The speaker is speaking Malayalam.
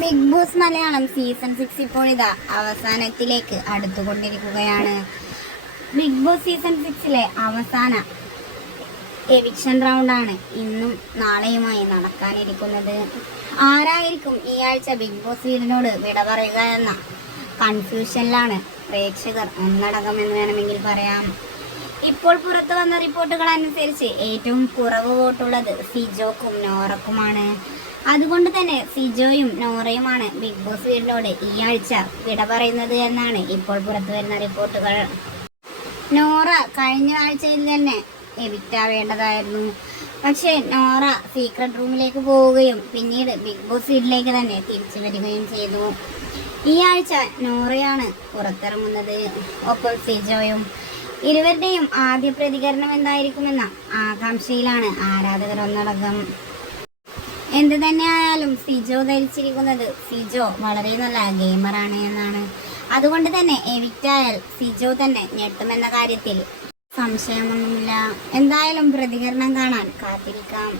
ബിഗ് ബോസ് മലയാളം സീസൺ 6 ഇപ്പോൾ ഇതാ അവസാനത്തിലേക്ക് അടുത്തുകൊണ്ടിരിക്കുകയാണ്. ബിഗ് ബോസ് സീസൺ 6 അവസാന എവിക്ഷൻ റൗണ്ടാണ് ഇന്നും നാളെയുമായി നടക്കാനിരിക്കുന്നത്. ആരായിരിക്കും ഈ ആഴ്ച ബിഗ് ബോസ് വീടിനോട് വിട പറയുക എന്ന കൺഫ്യൂഷനിലാണ് പ്രേക്ഷകർ ഒന്നടങ്കമെന്ന് വേണമെങ്കിൽ പറയാം. ഇപ്പോൾ പുറത്തു വന്ന റിപ്പോർട്ടുകൾ അനുസരിച്ച് ഏറ്റവും കുറവ് വോട്ടുള്ളത് സിജോക്കും നോറക്കുമാണ്. അതുകൊണ്ട് തന്നെ സിജോയും നോറയുമാണ് ബിഗ് ബോസ് വീടിനോട് ഈ ആഴ്ച വിട പറയുന്നത് എന്നാണ് ഇപ്പോൾ പുറത്തു വരുന്ന റിപ്പോർട്ടുകൾ. നോറ കഴിഞ്ഞ ആഴ്ചയിൽ തന്നെ എവിക്റ്റ് ആവേണ്ടതായിരുന്നു. പക്ഷേ നോറ സീക്രട്ട് റൂമിലേക്ക് പോവുകയും പിന്നീട് ബിഗ് ബോസ് വീട്ടിലേക്ക് തന്നെ തിരിച്ചു വരികയും ചെയ്തു. ഈ ആഴ്ച നോറയാണ് പുറത്തിറങ്ങുന്നത്, ഒപ്പം സിജോയും. ഇരുവരുടെയും ആദ്യ പ്രതികരണം എന്തായിരിക്കുമെന്ന ആകാംക്ഷയിലാണ് ആരാധകർ ഒന്നടങ്കം. എന്ത് തന്നെയായാലും സിജോ ധരിച്ചിരിക്കുന്നത് സിജോ വളരെ നല്ല ഗെയിമറാണ് എന്നാണ്. അതുകൊണ്ട് തന്നെ എവിക്റ്റായാൽ സിജോ തന്നെ ഞെട്ടുമെന്ന കാര്യത്തിൽ സംശയമൊന്നുമില്ല. എന്തായാലും പ്രതികരണം കാണാൻ കാത്തിരിക്കാം.